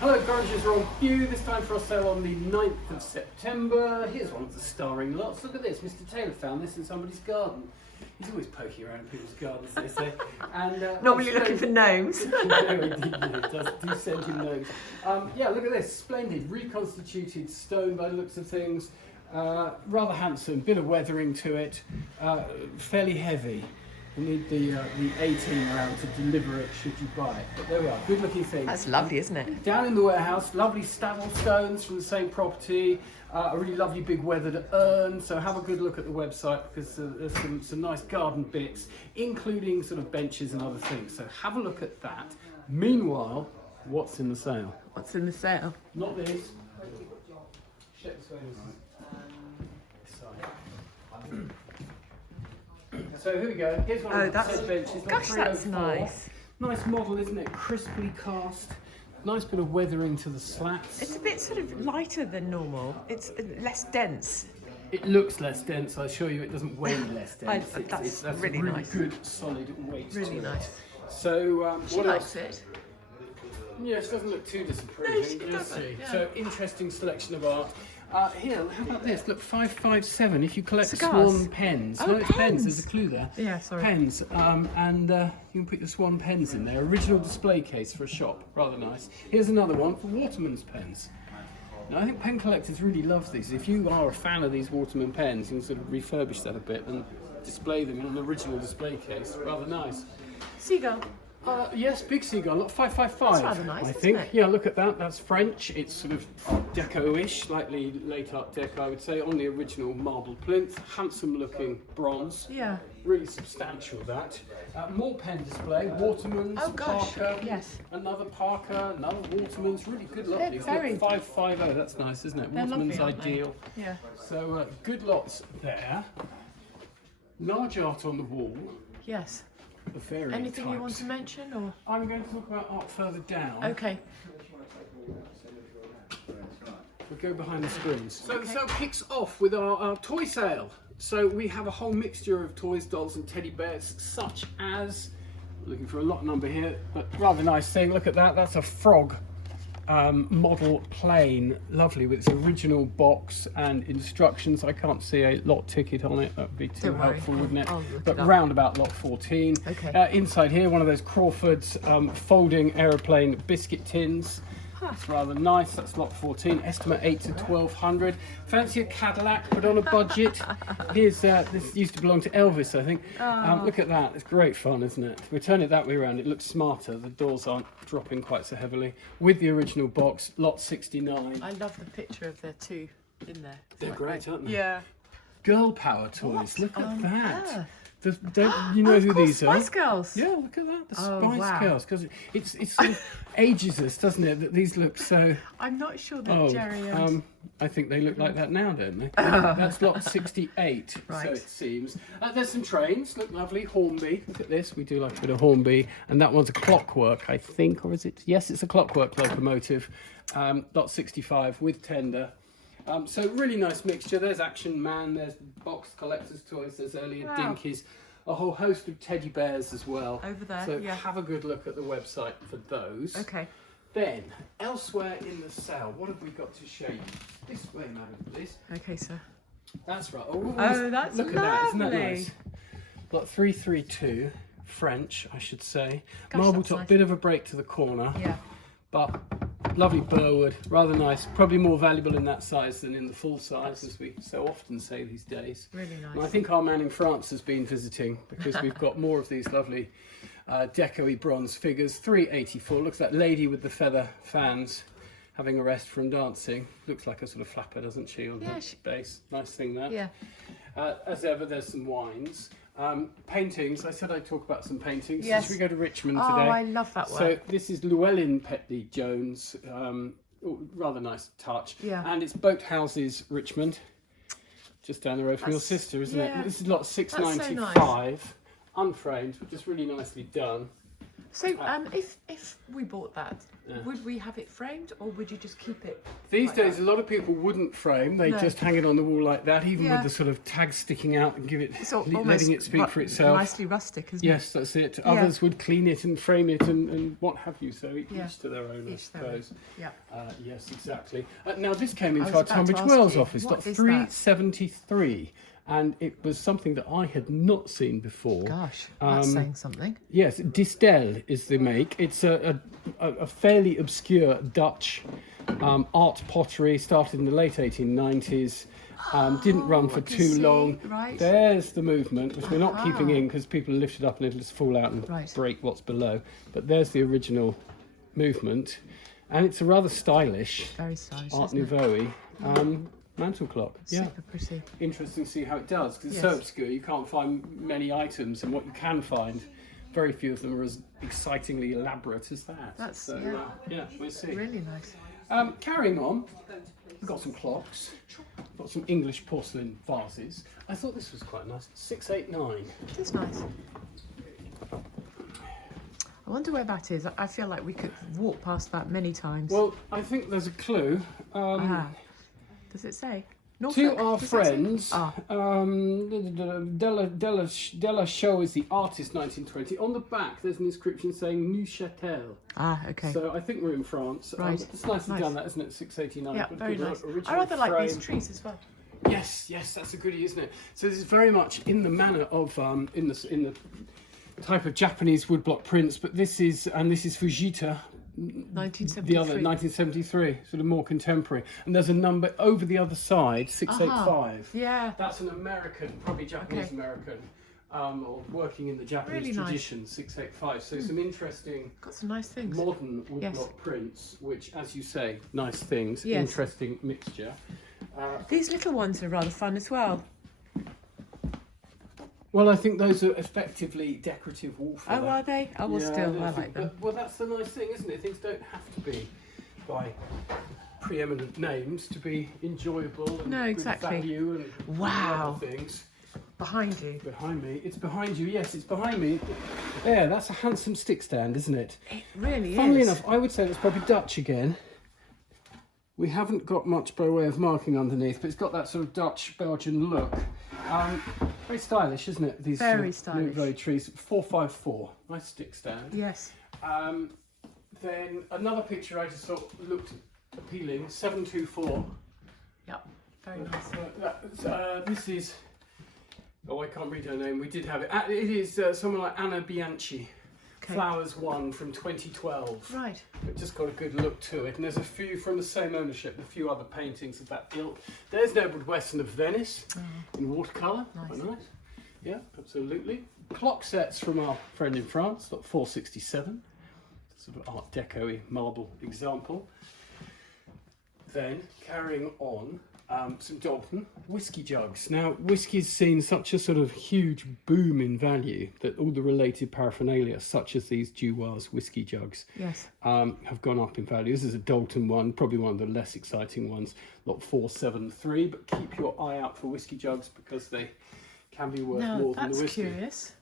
Hello, Gorringes are on view, this time for our sale on the 9th of September. Here's one of the starring lots. Look at this, Mr. Taylor found this in somebody's garden. He's always poking around in people's gardens, they say. And, normally looking for gnomes. Do send him gnomes. Yeah, look at this, splendid, reconstituted stone by the looks of things. Rather handsome, bit of weathering to it, fairly heavy. We need the A-team around to deliver it should you buy it. But there we are, good looking thing. That's lovely, isn't it? Down in the warehouse, lovely Stavel stones from the same property, a really lovely big weathered urn. So have a good look at the website because there's some nice garden bits, including sort of benches and other things. So have a look at that. Meanwhile, what's in the sale? What's in the sale? Not this. Check this way. So here we go. Here's one of the set benches. Gosh, that's nice. Nice model, isn't it? Crisply cast. Nice bit of weathering to the slats. It's a bit sort of lighter than normal. It's less dense. It looks less dense. I assure you, it doesn't weigh less dense. That's that's really nice. Good, solid weight. Really nice. So She what likes else? it. Yeah, she doesn't look too disapproving. No, she doesn't. Yeah. So interesting selection of art. Here, how about this? Look, 557. If you collect Cigars. Swan pens. Oh, No, it's pens. pens. There's a clue there. Yeah, sorry. Pens. And you can put your Swan pens in there. Original display case for a shop. Rather nice. Here's another one for Waterman's pens. Now, I think pen collectors really love these. If you are a fan of these Waterman pens, you can sort of refurbish that a bit and display them in an original display case. Rather nice. Seagull. Yes, big seagull, lot 555. That's rather nice, I isn't think. it? Yeah, look at that. That's French. It's sort of deco-ish, slightly late Art Deco, I would say, on the original marble plinth. Handsome-looking bronze. Yeah. Really substantial. That. More pen display. Waterman's, Oh gosh. Parker. Yes. Another Parker. Another Waterman's. Really good lot. They're These. very- Look, 550. That's nice, isn't it? They're Waterman's lovely, aren't they? ideal. Yeah. So good lots there. Large art on the wall. Yes. Of varying Anything you types. want to mention, or? I'm going to talk about art further down. Okay. We'll go behind the screens. So the sale kicks off with our toy sale. So we have a whole mixture of toys, dolls and teddy bears, such as, looking for a lot number here, but rather nice thing. Look at that, that's a frog model plane. Lovely, with its original box and instructions. I can't see a lot ticket on it, that would be too Don't worry, helpful, wouldn't it? I'll look But it up. round about lot 14. Okay. Inside here, one of those Crawford's folding aeroplane biscuit tins. That's rather nice. That's lot 14. Estimate 8 to 1200. Fancy a Cadillac, but on a budget. Here's this used to belong to Elvis, I think. Look at that. It's great fun, isn't it? We turn it that way around. It looks smarter. The doors aren't dropping quite so heavily. With the original box, lot 69. I love the picture of the two in there. It's They're like great, aren't they? Yeah. Girl power toys. What Look at on that. earth? Don't you know Of who course, these are? Spice Girls. Yeah, look at that. The Oh, Spice wow. Girls. Because it's sort of ages us, doesn't it? That these look so. I'm not sure that Oh, Jerry and... I think they look like that now, don't they? That's lot 68, so Right. it seems. There's some trains, look lovely. Hornby, look at this. We do like a bit of Hornby, and that one's a Clockwork, I think, or is it? Yes, it's a Clockwork locomotive. Lot 65 with tender. So really nice mixture. There's Action Man, there's boxed collector's toys, there's earlier Wow. Dinkies. A whole host of teddy bears as well. Over there, So yeah. have a good look at the website for those. Okay. Then, elsewhere in the sale, what have we got to show you? This way, madam, please. Okay, sir. That's right. Oh, that's look at that. Isn't that lovely. nice? Lot 332, French, I should say. Gosh, Marble that's top, nice. bit of a break to the corner, Yeah. but lovely burwood, rather nice. Probably more valuable in that size than in the full size, as we so often say these days. Really nice. And I think our man in France has been visiting because we've got more of these lovely deco-y bronze figures. 384. Looks like lady with the feather fans having a rest from dancing. Looks like a sort of flapper, doesn't she, on Yeah, her base? Nice thing there. Yeah. As ever, there's some wines. Paintings. I said I'd talk about some paintings. Yes. Should we go to Richmond Oh, today? I love that So work. this is Llewellyn Petley Jones. Rather nice touch. Yeah. And it's Boathouses, Richmond. Just down the road from your That's- sister, isn't yeah. it? This is lot so 695. Unframed, but just really nicely done. So, if we bought that, would we have it framed, or would you just keep it? These like days, that? a lot of people wouldn't frame. They No. just hang it on the wall like that, even Yeah. with the sort of tags sticking out and give it, It's almost letting it speak for itself. Nicely rustic, isn't Yes, that's it. Others would clean it and frame it and what have you. So each to their own, I Each their own. suppose. Yeah. Yes, exactly. Now this came I into was our about to Tunbridge ask Wells you, office, what lot is that? 373, and it was something that I had not seen before. Gosh, that's saying something. Yes, Distel is the make. It's a fairly obscure Dutch art pottery, started in the late 1890s. Didn't run for I can too see, long. right. There's the movement, which we're not keeping in because people lift it up and it'll just fall out and Right. break what's below. But there's the original movement, and it's a rather stylish Very stylish, Art isn't it? Nouveau mantle clock. Yeah. Super pretty. Interesting to see how it does because it's Yes. so obscure you can't find many items, and what you can find, very few of them are as excitingly elaborate as that. That's- so, yeah. yeah, we'll see. Really nice. Carrying on, we've got some clocks, got some English porcelain vases. I thought this was quite nice. 689. It is nice. I wonder where that is. I feel like we could walk past that many times. Well, I think there's a clue. Does it say? To Norfolk? our Does that say? friends, Ah. Della Show is the artist 1920. On the back, there's an inscription saying Neuchâtel. Ah, okay. So I think we're in France. Right. It's nicely Nice. done, that, isn't it? 689. Yeah, Got a very good nice. original I rather like these frame. trees as well. Yes, that's a goodie, isn't it? So this is very much in the manner of in the type of Japanese woodblock prints, but this is Fujita. 1973. The other 1973, sort of more contemporary, and there's a number over the other side, 685. Yeah. That's an American, probably Japanese Okay. American, or working in the Japanese Really nice. tradition. 685. So some interesting Got some nice things. modern woodblock Yes. prints, which, as you say, nice things, Yes. interesting mixture. These little ones are rather fun as Well, I think those are effectively decorative wall filler. Oh, are they? Oh, well, Yeah, still, don't I think- like them. Well, that's the nice thing, isn't it? Things don't have to be by preeminent names to be enjoyable and No, good exactly. value and Wow. other things. Behind you. Behind me, it's behind you. Yes, it's behind me. There, that's a handsome stick stand, isn't it? It really Funnily is. enough, I would say that's probably Dutch again. We haven't got much by way of marking underneath, but it's got that sort of Dutch Belgian look. Very stylish, isn't it? These Very sort of Nouveau trees. 454, nice stick stand. Yes. Then another picture I just thought looked appealing. 724. Yep. Very nice. This is. Oh, I can't read her name. We did have it. It is someone like Anna Bianchi. Okay. Flowers 1 from 2012. Right. It just got a good look to it, and there's a few from the same ownership, a few other paintings of that ilk. There's Noble Western of Venice in watercolour. Nice. Quite nice. Yeah, absolutely. Clock sets from our friend in France, got 467. Sort of Art Deco-y marble example. Then carrying on, some Dalton whiskey jugs. Now, whiskey's seen such a sort of huge boom in value that all the related paraphernalia, such as these Duois whiskey jugs, Yes. have gone up in value. This is a Dalton one, probably one of the less exciting ones, lot 473. But keep your eye out for whiskey jugs because they can be worth Now, more than the that's whiskey. curious.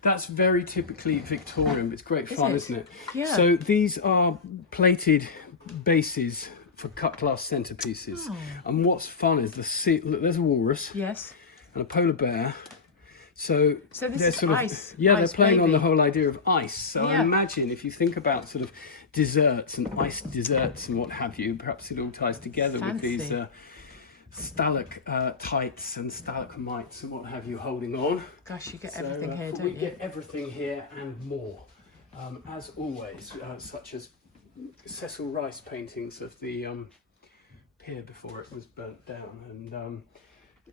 That's very typically Victorian, but it's great fun, isn't it? Yeah. So these are plated bases for cut glass centerpieces. And what's fun is look, there's a walrus Yes. and a polar bear. So So this they're is sort of, ice. yeah, Ice they're playing on the baby. whole idea of ice. So I Yeah. imagine if you think about sort of desserts and iced desserts and what have you, perhaps it all ties together with these Fancy. stalactites and stalagmites and what have you holding on. Gosh, you get So, everything here, but don't we you? get everything here and more, as always, such as Cecil Rice paintings of the pier before it was burnt down, and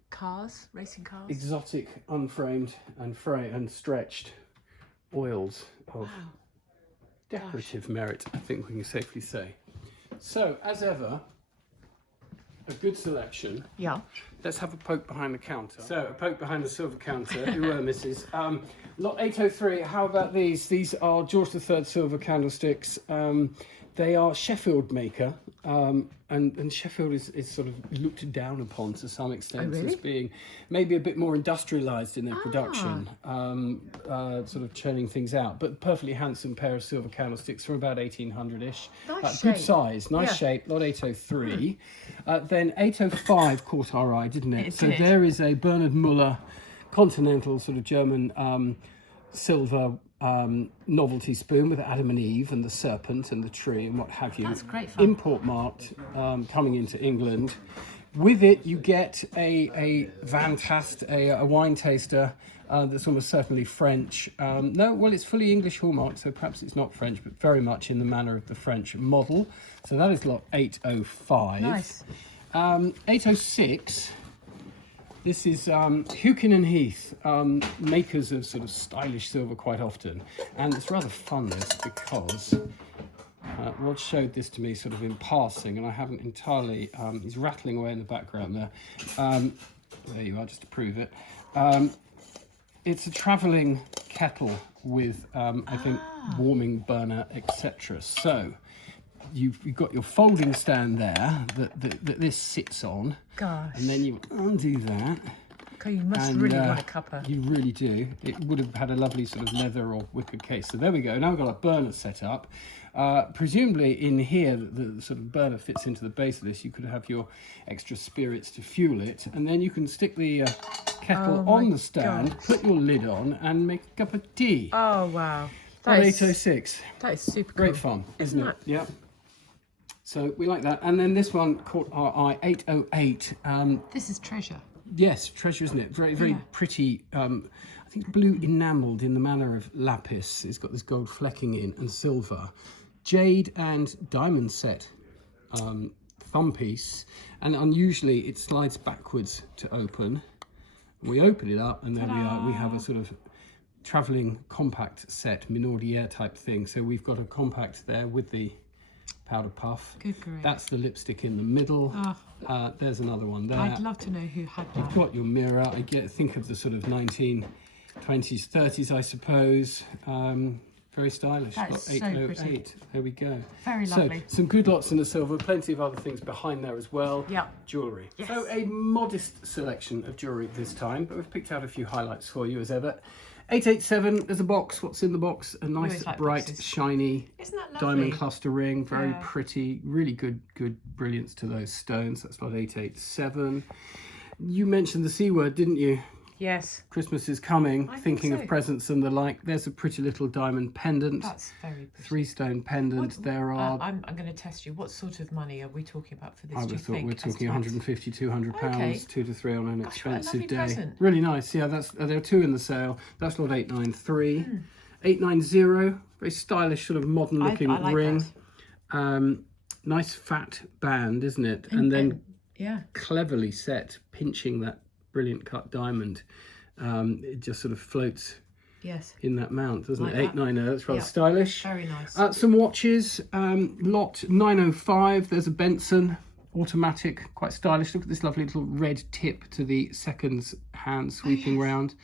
Cars, racing cars. exotic, unframed and stretched oils of Wow. decorative merit, I think we can safely say. So, as ever, a good selection. Yeah. Let's have a poke behind the counter. So, a poke behind the silver counter. Who were Mrs. Lot 803, how about these? These are George III silver candlesticks. They are Sheffield maker. And Sheffield is sort of looked down upon to some extent really? as being maybe a bit more industrialised in their production, sort of churning things out. But perfectly handsome pair of silver candlesticks from about 1800-ish. Nice Good shape. size, nice shape, lot 803. Then 805 caught our eye, didn't it? So there is a Bernard Muller Continental sort of German silver novelty spoon with Adam and Eve and the serpent and the tree and what have you. That's great fun. Import marked, coming into England. With it, you get a wine taster that's almost certainly French. No, well, it's fully English hallmark, so perhaps it's not French, but very much in the manner of the French model. So that is lot 805. Nice. 806. This is Hukin and Heath, makers of sort of stylish silver quite often. And it's rather fun, this, because Rod showed this to me sort of in passing, and I haven't entirely, he's rattling away in the background there. There you are, just to prove it. It's a travelling kettle with, I think, warming burner, etc. So you've got your folding stand there that this sits on. Gosh. And then you undo that. Okay, you must really want a cuppa. You really do. It would have had a lovely sort of leather or wicker case. So there we go. Now we've got a burner set up. Presumably in here, the sort of burner fits into the base of this. You could have your extra spirits to fuel it. And then you can stick the kettle on the stand, put your lid on, and make a cup of tea. Oh, wow. That 806. That is super cool. Great fun, isn't it? Yeah. So we like that. And then this one caught our eye, 808. This is treasure. Yes, treasure, isn't it? Very, very pretty. I think blue enamelled in the manner of lapis. It's got this gold flecking in and silver. Jade and diamond set thumb piece. And unusually it slides backwards to open. We open it up and there we are. We have a sort of travelling compact set, Minaudière type thing. So we've got a compact there with the powder puff. Good grief. That's the lipstick in the middle. There's another one there. I'd love to know who had that. You've got your mirror. I think of the sort of 1920s, 30s, I suppose. Very stylish. That is so pretty. There we go. Very lovely. So some good lots in the silver. Plenty of other things behind there as well. Yeah. Jewellery. Yes. So a modest selection of jewellery this time, but we've picked out a few highlights for you as ever. 887, there's a box. What's in the box? A nice, bright, shiny Isn't that lovely? diamond cluster ring. Very pretty. Really good brilliance to those stones. That's lot 887. You mentioned the C word, didn't you? Yes. Christmas is coming. Thinking so. of presents and the like. There's a pretty little diamond pendant. That's very pretty. 3-stone pendant. There are... I'm going to test you. What sort of money are we talking about for this? I would have thought we're talking 150, 200 pounds, 2 to 3 on an expensive day. Present. Really nice. Yeah, there are 2 in the sale. That's lot 893. 890, very stylish, sort of modern looking I like ring. that. Nice fat band, isn't it? And then yeah, cleverly set, pinching that brilliant cut diamond. It just sort of floats in that mount, doesn't it? 890, that's rather stylish. Very nice. Some watches, lot 905, there's a Benson automatic, quite stylish. Look at this lovely little red tip to the seconds hand sweeping round.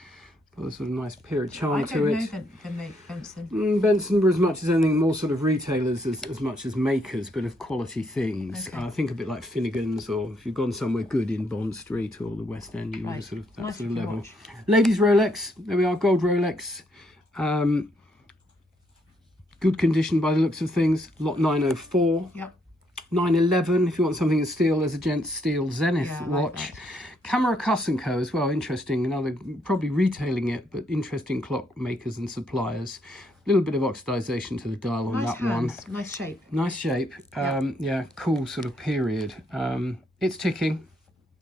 Got a sort of nice period charm to it. I don't know them make Benson. Benson were as much as anything more sort of retailers as much as makers, but of quality things. Okay. Think a bit like Finnegan's, or if you've gone somewhere good in Bond Street or the West End, you want sort of that sort of level. Watch. Ladies Rolex, there we are, gold Rolex. Good condition by the looks of things. Lot 904. Yep. 911, if you want something in steel, there's a gents steel Zenith watch. Like Camera Cuss & Co as well, interesting. Another, probably retailing it, but interesting clock makers and suppliers. A little bit of oxidization to the dial on that one. Nice shape. Nice shape. Yeah, cool sort of period. It's ticking.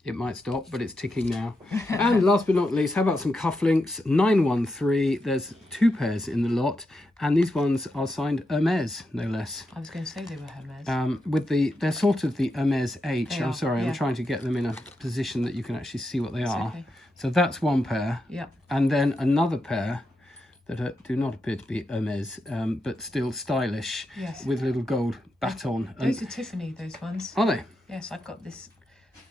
It might stop, but it's ticking now. And last but not least, how about some cufflinks? 913. There's 2 pairs in the lot, and these ones are signed Hermes, no less. I was going to say they were Hermes. They're sort of the Hermes H. They I'm are, sorry, I'm trying to get them in a position that you can actually see what they are. Okay. So that's one pair. Yeah. And then another pair that do not appear to be Hermes, but still stylish, with little gold baton. Those are Tiffany, those ones. Are they? Yes, I've got this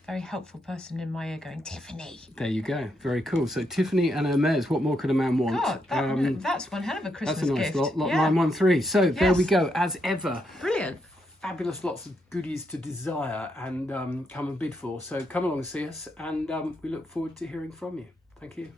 very helpful person in my ear going, Tiffany. There you go. Very cool. So Tiffany and Hermes, what more could a man want? God, that's one hell of a Christmas gift. That's a nice gift. lot 913. So there we go, as ever. Brilliant. fabulous lots of goodies to desire and come and bid for. So come along and see us, and we look forward to hearing from you. Thank you.